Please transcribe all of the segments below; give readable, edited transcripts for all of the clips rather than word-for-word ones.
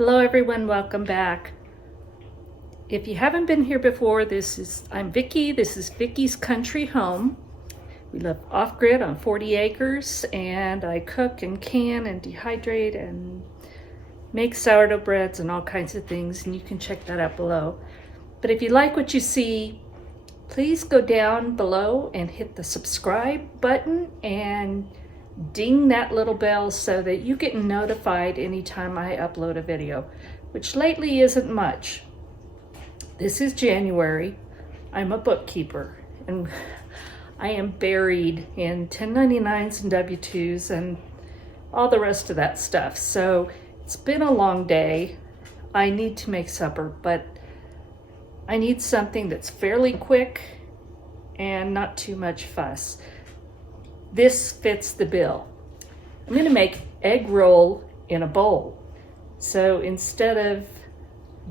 Hello everyone, welcome back. If you haven't been here before, I'm Vickie. This is Vickie's Country Home. We live off-grid on 40 acres, and I cook and can and dehydrate and make sourdough breads and all kinds of things, and you can check that out below. But if you like what you see, please go down below and hit the subscribe button and ding that little bell so that you get notified anytime I upload a video, which lately isn't much. This is January. I'm a bookkeeper and I am buried in 1099s and W-2s and all the rest of that stuff. So it's been a long day. I need to make supper, but I need something that's fairly quick and not too much fuss. This fits the bill. I'm going to make egg roll in a bowl. So instead of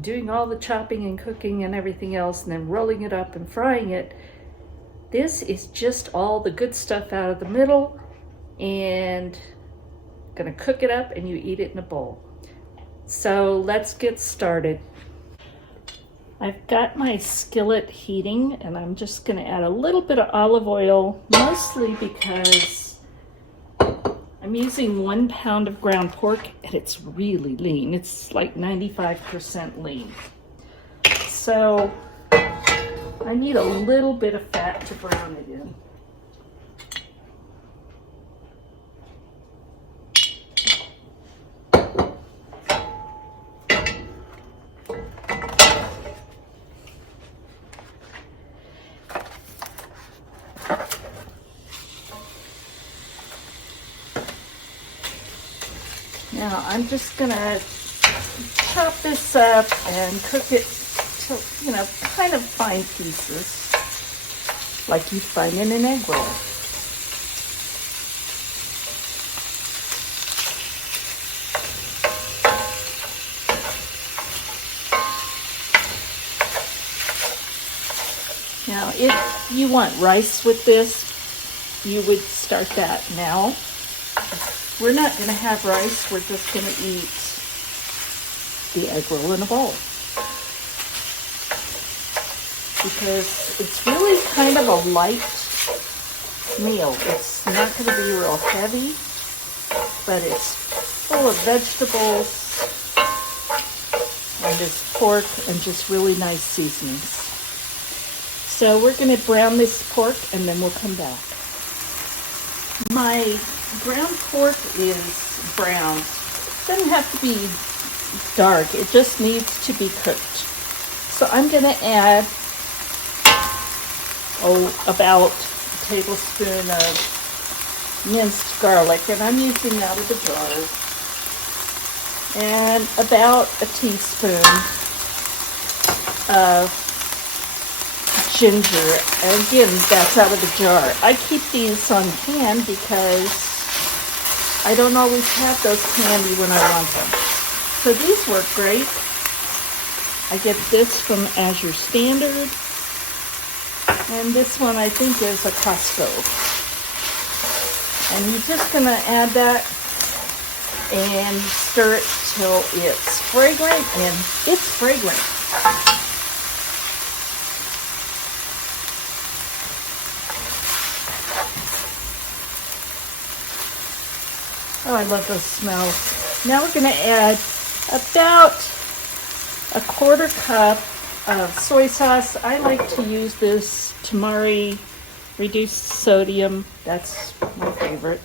doing all the chopping and cooking and everything else and then rolling it up and frying it, this is just all the good stuff out of the middle and going to cook it up and you eat it in a bowl. So let's get started. I've got my skillet heating and I'm just going to add a little bit of olive oil, mostly because I'm using 1 pound of ground pork and it's really lean. It's like 95% lean. So I need a little bit of fat to brown it in. Now I'm just gonna chop this up and cook it to, kind of fine pieces, like you'd find in an egg roll. Now, if you want rice with this, you would start that now. We're not going to have rice, we're just going to eat the egg roll in a bowl. Because it's really kind of a light meal. It's not going to be real heavy, but it's full of vegetables and this pork and just really nice seasonings. So we're going to brown this pork and then we'll come back. My ground pork is brown. It doesn't have to be dark. It just needs to be cooked. So I'm going to add about a tablespoon of minced garlic, and I'm using out of the jar, and about a teaspoon of ginger. And again, that's out of the jar. I keep these on hand because I don't always have those handy when I want them. So these work great. I get this from Azure Standard. And this one I think is a Costco. And you're just going to add that and stir it till it's fragrant, and it's fragrant. Oh, I love those smells. Now we're going to add about a 1/4 cup of soy sauce. I like to use this Tamari reduced sodium. That's my favorite.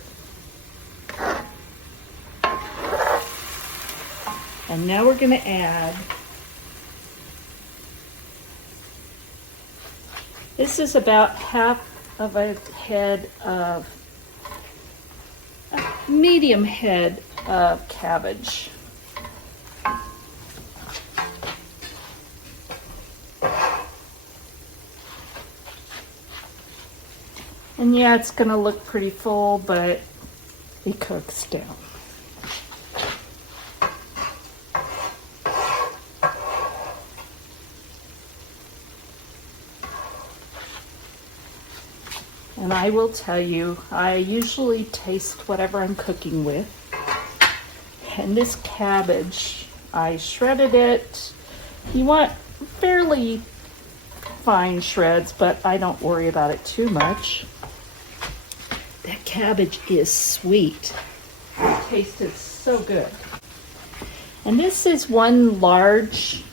And now we're going to add, this is about half of a head of, medium head of cabbage. And yeah, it's going to look pretty full, but it cooks down. And I will tell you, I usually taste whatever I'm cooking with. And this cabbage, I shredded it. You want fairly fine shreds, but I don't worry about it too much. That cabbage is sweet. It tasted so good. And this is one large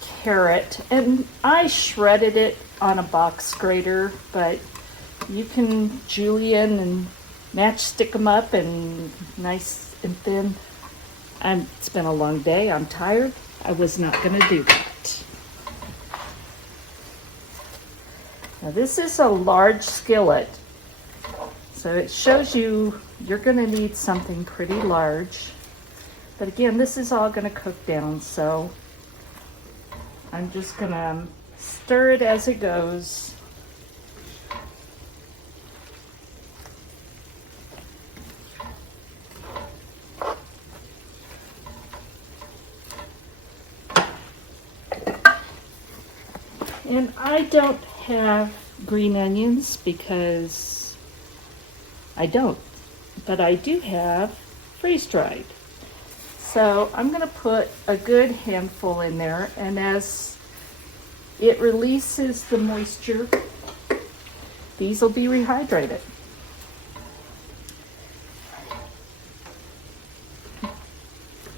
carrot, and I shredded it on a box grater, but you can julienne and matchstick them up and nice and thin. It's been a long day. I'm tired. I was not going to do that. Now this is a large skillet, so it shows you you're going to need something pretty large. But again, this is all going to cook down, so I'm just going to stir it as it goes. And I don't have green onions because I don't, but I do have freeze-dried. So I'm going to put a good handful in there, and as it releases the moisture, these will be rehydrated.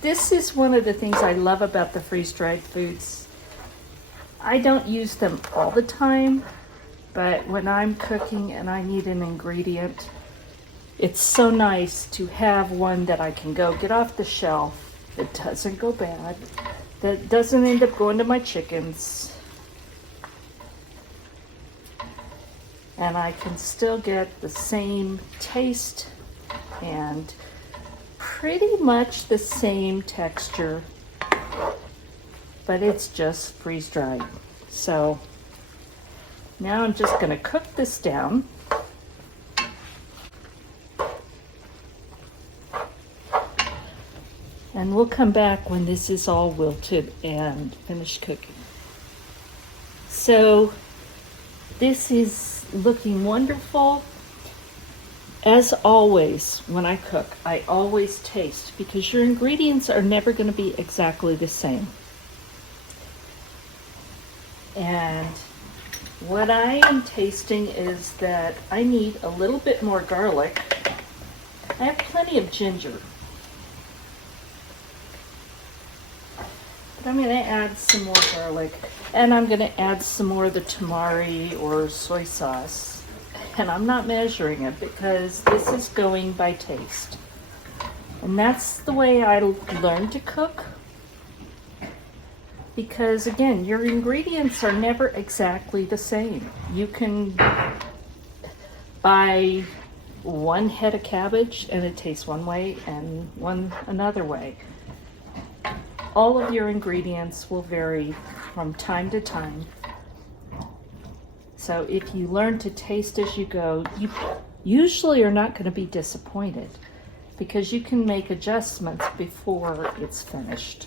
This is one of the things I love about the freeze-dried foods. I don't use them all the time, but when I'm cooking and I need an ingredient, it's so nice to have one that I can go get off the shelf that doesn't go bad, that doesn't end up going to my chickens, and I can still get the same taste and pretty much the same texture, but it's just freeze-dried. So now I'm just going to cook this down. And we'll come back when this is all wilted and finished cooking. So this is looking wonderful. As always, when I cook, I always taste, because your ingredients are never going to be exactly the same. And what I am tasting is that I need a little bit more garlic. I have plenty of ginger. But I'm going to add some more garlic, and I'm going to add some more of the tamari or soy sauce. And I'm not measuring it because this is going by taste. And that's the way I learned to cook. Because again, your ingredients are never exactly the same. You can buy one head of cabbage and it tastes one way and one another way. All of your ingredients will vary from time to time. So if you learn to taste as you go, you usually are not going to be disappointed, because you can make adjustments before it's finished.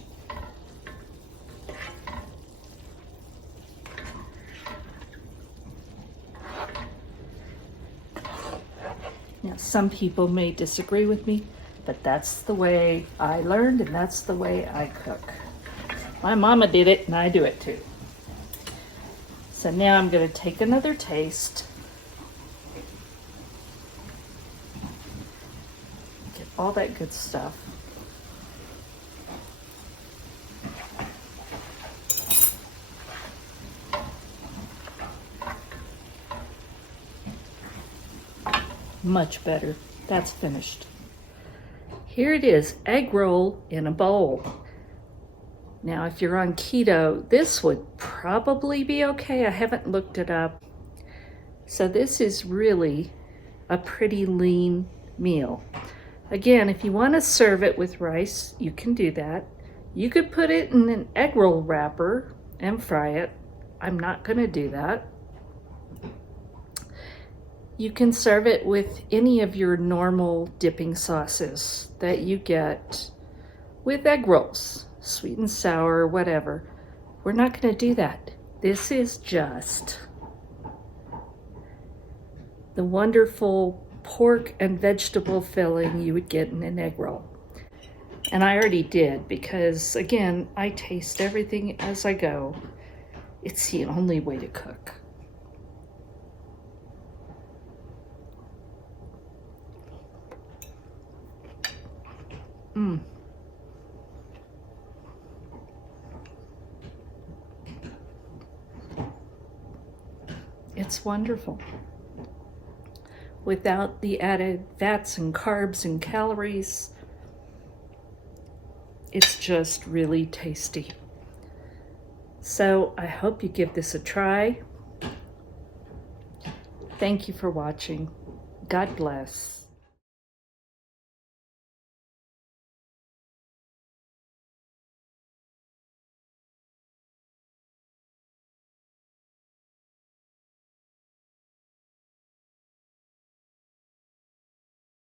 Now, some people may disagree with me, but that's the way I learned, and that's the way I cook. My mama did it, and I do it too. So now I'm going to take another taste. Get all that good stuff. Much better. That's finished. Here it is, egg roll in a bowl. Now, if you're on keto, this would probably be okay. I haven't looked it up. So this is really a pretty lean meal. Again, if you want to serve it with rice, you can do that. You could put it in an egg roll wrapper and fry it. I'm not going to do that. You can serve it with any of your normal dipping sauces that you get with egg rolls, sweet and sour, whatever. We're not going to do that. This is just the wonderful pork and vegetable filling you would get in an egg roll. And I already did because, again, I taste everything as I go. It's the only way to cook. It's wonderful. Without the added fats and carbs and calories, it's just really tasty. So I hope you give this a try. Thank you for watching. God bless.